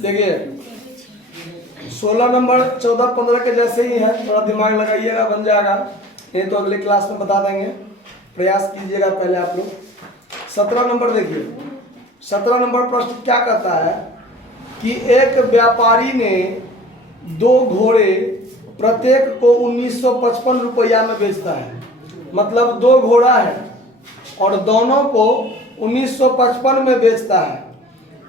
देखिए 16 नंबर 14 15 के जैसे ही है, थोड़ा दिमाग लगाइएगा, बन जाएगा। ये तो अगले क्लास में बता देंगे, प्रयास कीजिएगा पहले आप लोग। 17 नंबर देखिए, 17 नंबर प्रश्न क्या कहता है कि एक व्यापारी ने 2 घोड़े प्रत्येक को 1955 रुपया में बेचता है। मतलब 2 घोड़ा है और दोनों को 1955 में बेचता है।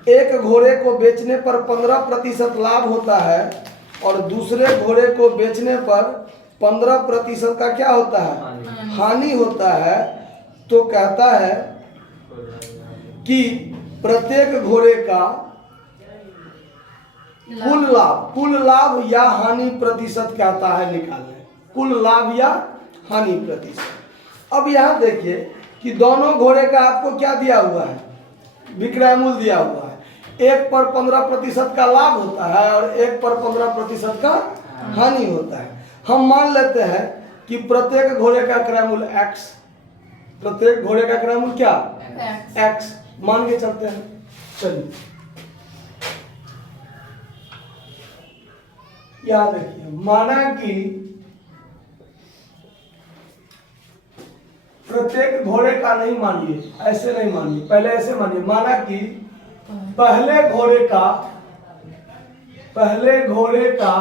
एक घोड़े को बेचने पर 15% लाभ होता है और दूसरे घोड़े को बेचने पर 15% का क्या होता है, हानि होता है। तो कहता है कि प्रत्येक घोड़े का कुल लाभ या हानि प्रतिशत कहता है निकालने, कुल लाभ या हानि प्रतिशत। अब यहाँ देखिए कि दोनों घोड़े का आपको क्या दिया हुआ है, विक्रय मूल्य दिया हुआ है। एक पर 15% का लाभ होता है और एक पर 15% का हानि होता है। हम मान लेते हैं कि प्रत्येक घोड़े का क्रय मूल्य x, प्रत्येक घोड़े का क्रय मूल्य क्या x मान के चलते हैं। चलिए याद रखिए, माना कि प्रत्येक घोड़े का नहीं मानिए, ऐसे नहीं मानिए, पहले ऐसे मानिए। माना कि पहले घोड़े का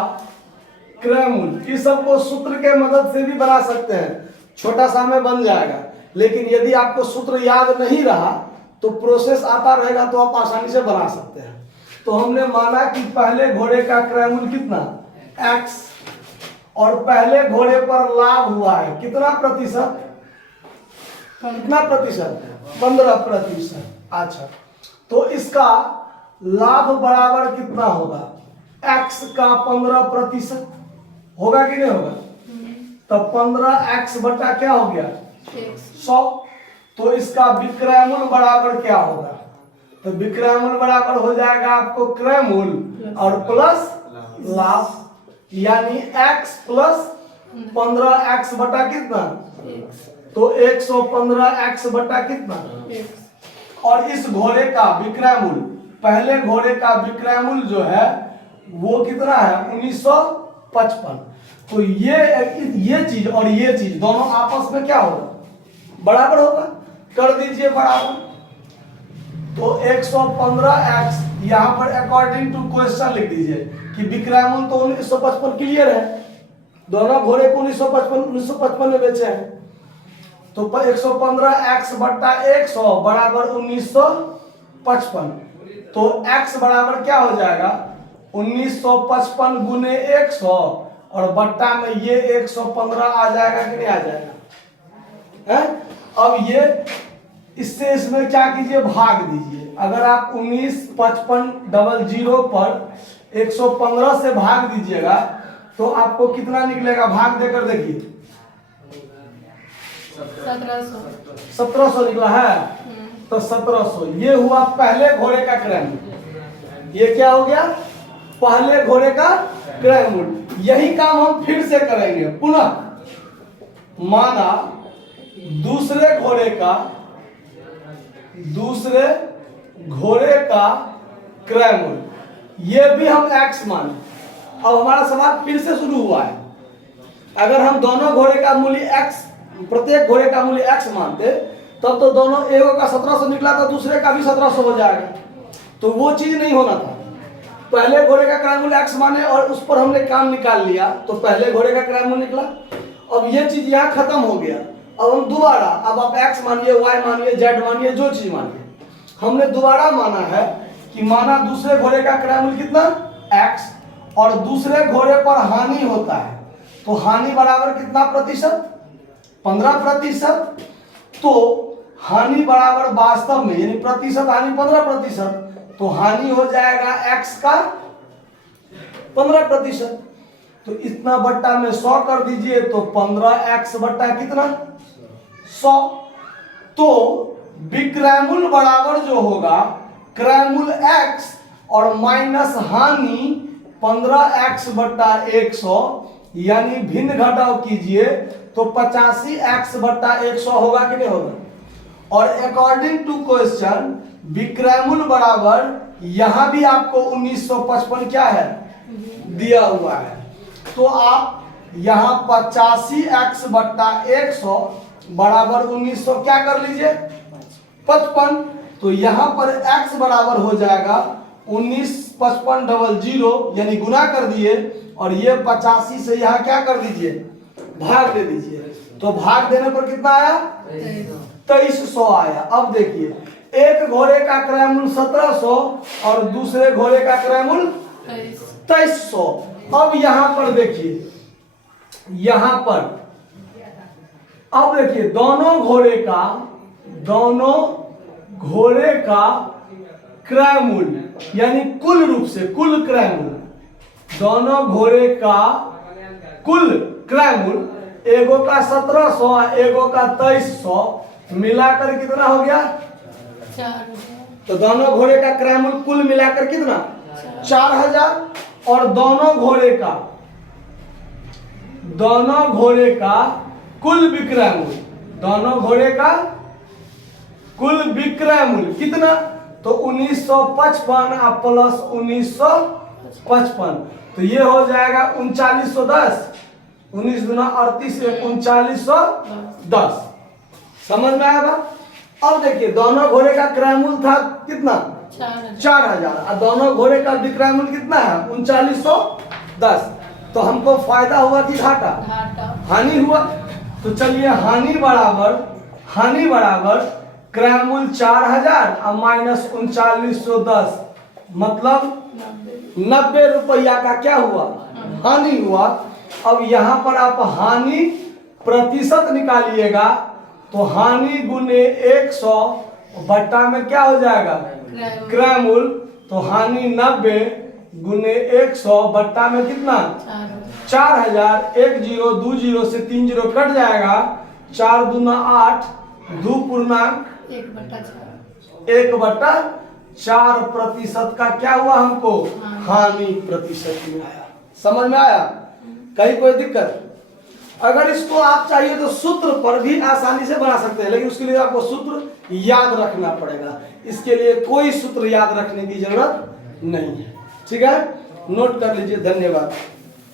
क्रय मूल्य, इस सबको सूत्र के मदद से भी बना सकते हैं, छोटा सा में बन जाएगा। लेकिन यदि आपको सूत्र याद नहीं रहा तो प्रोसेस आता रहेगा तो आप आसानी से बना सकते हैं। तो हमने माना कि पहले घोड़े का क्रय मूल्य कितना x और पहले घोड़े पर लाभ हुआ है कितना प्रतिशत, कितना प्रतिशत, 15%। अच्छा, तो इसका लाभ बराबर कितना होगा, x का 15% होगा कि नहीं होगा। तो 15x बटा क्या हो गया 100। तो इसका विक्रय मूल्य बराबर क्या होगा, तो विक्रय मूल्य बराबर हो जाएगा आपको क्रय मूल्य और प्लस लाभ, यानी x प्लस 15x बटा कितना, तो 115x बटा कितना। और इस घोड़े का विक्रय मूल्य, पहले घोड़े का विक्रय मूल्य जो है वो कितना है 1955। तो ये चीज और ये चीज दोनों आपस में क्या होगा, बराबर होगा। कर दीजिए बराबर, तो 115x यहाँ पर अकॉर्डिंग टू क्वेश्चन लिख दीजिए कि विक्रय मूल्य तो 1955 क्लियर है, दोनों घोड़े को 1955 में बेचे हैं। तो 115x बटा 100 बराबर 1955। तो x बराबर क्या हो जाएगा 1955 गुने 100 और बट्टा में ये 115 आ जाएगा कि नहीं आ जाएगा है? अब ये इससे इसमें क्या कीजिए, भाग दीजिए। अगर आप 195500 पर 115 से भाग दीजिएगा तो आपको कितना निकलेगा, भाग देकर देखिए 1700 निकला है। तो 1700 ये हुआ पहले घोड़े का क्रय मूल्य। ये क्या हो गया, पहले घोड़े का क्रय मूल्य। यही काम हम फिर से करेंगे पुनः। माना दूसरे घोड़े का क्रय मूल्य, ये भी हम x माने। अब हमारा सवाल फिर से शुरू हुआ है। अगर हम दोनों घोड़े का मूल्य x, प्रत्येक घोड़े का मूल्य x मानते तब तो दोनों, एक का 1700 निकला था, दूसरे का भी 1700 हो जाएगा। तो वो चीज नहीं होना था। पहले घोड़े का क्रय मूल्य x माने और उस पर हमने काम निकाल लिया, तो पहले घोड़े का क्रय मूल्य निकला। अब ये चीज यहाँ खत्म हो गया। अब हम दोबारा, अब आप x मानिए, y मानिए, z मानिए, जो चीज मानिए, हमने दोबारा माना है कि माना दूसरे घोड़े का क्रय मूल्य कितना x और दूसरे घोड़े पर हानि होता है, तो हानि बराबर कितना प्रतिशत, 15%। तो हानि बराबर वास्तव में यानी प्रतिशत हानि 15%, तो हानि हो जाएगा x का 15%। तो इतना बट्टा में 100 कर दीजिए तो 15x बट्टा कितना 100। तो विक्रय मूल्य बराबर जो होगा क्रय मूल्य x और माइनस हानि 15x बट्टा 100, यानी भिन्न घटाव कीजिए तो 85x बट्टा 100 होगा कि नहीं होगा। और अकॉर्डिंग टू क्वेश्चन विक्रय मूल्य बराबर यहां भी आपको 1955 क्या है दिया हुआ है। तो आप यहां 85x बट्टा 100 बराबर 1900 क्या कर लीजिए 55। तो यहां पर x बराबर हो जाएगा 195500 यानी गुना कर दिए और ये 85 से यहां क्या कर दीजिए भाग दे दीजिए। तो भाग देने पर कितना आया 2300 आया। अब देखिए एक घोड़े का क्रय मूल्य 1700 और दूसरे घोड़े का क्रय मूल्य 2300। अब यहां पर देखिए यहां पर अब देखिए दोनों घोड़े का क्रय मूल्य यानी कुल रूप से कुल क्रय मूल्य दोनों घोड़े का कुल क्रय मूल्य एगो का 1700 एगो का 2300 मिलाकर कितना हो गया 4000। तो दोनों घोड़े का क्रय मूल्य कुल मिलाकर कितना 4000 और दोनों घोड़े का कुल विक्रय मूल्य दोनों घोड़े का कुल विक्रय मूल्य कितना तो 1955 प्लस 1955 तो ये हो जाएगा 3910 19 दूना 38 3910। समझ में आया बात। अब देखिए दोनों घोड़े का क्रय मूल्य था कितना 4000 और दोनों घोड़े का विक्रय मूल्य कितना है 3910। तो हमको फायदा हुआ कि घाटा हानि हुआ। तो चलिए हानि बराबर क्रय मूल्य 4000 और माइनस 3910 मतलब 90 रुपया का क्या हुआ हानि हुआ। अब यहाँ पर आप हानि प्रतिशत निकालिएगा तो हानि गुने 100 बट्टा में क्या हो जाएगा क्रय मूल्य। तो हानि 90 गुने 100 बट्टा में कितना 4000 1 0 2 0 से 3 0 कट जाएगा 4 दूना 8 2 पूर्णांक 1/4 प्रतिशत का क्या हुआ हमको हानि प्रतिशत में आया। समझ में आया कहीं कोई दिक्कत। अगर इसको आप चाहिए तो सूत्र पर भी आसानी से बना सकते हैं लेकिन उसके लिए आपको सूत्र याद रखना पड़ेगा। इसके लिए कोई सूत्र याद रखने की जरूरत नहीं है। ठीक है नोट कर लीजिए। धन्यवाद।